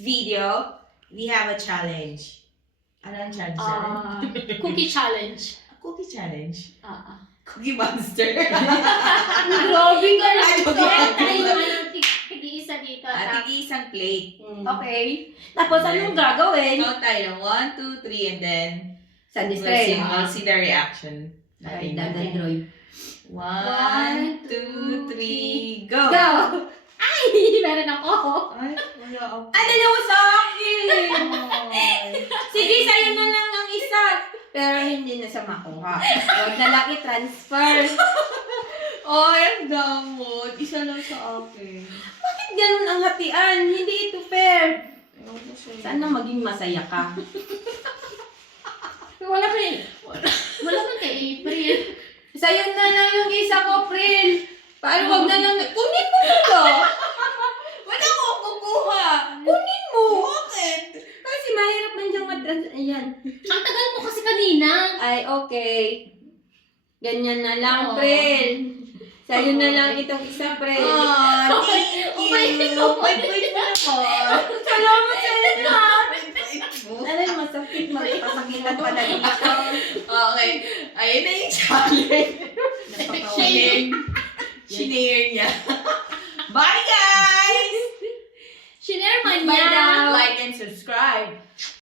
video, we have a challenge. Ano ang challenge natin? Cookie challenge. Cookie challenge. Ah. Cookie monster. Grabe ka lang. Ay, Kaya tayo tig-isa dito. Isang plate. Okay. Tapos anong gagawin? Count tayo. 1, 2, 3, and then Sa we'll display. see the reaction. Okay, dadandroid. 1, 2, 3, go! Go! Ay, meron ako. Ay, wala ako. Dalawa sa akin! Ay. Sige, sa'yo na lang ang isa. Pero hindi na sa makuha. Huwag na lang i-transfer. Ay, ang damot. Isa lang sa akin. Bakit ganun ang hatian? Hindi ito fair. Ewan ko sa'yo. Sana maging masaya ka. Wala ka kay April. Sa'yo na lang yung isa ko, Pril. Paano wag na lang? Kunin mo ito. Wala ko kukuha. Kunin mo. Bakit? Kasi mahirap man diyang Ayan. Ang tagal mo kasi kanina. Ay, okay. Ganyan na lang, Oo. Pril. Sa'yo na lang itong isa, Pril. Ah, thank you. Wait mo naman. Salamat sa'yo na. Wait mo. Alam mo, masakit. Magpasakitan pa na dito. Okay. Ayun na yung challenge. Napakawalan. Shinare niya.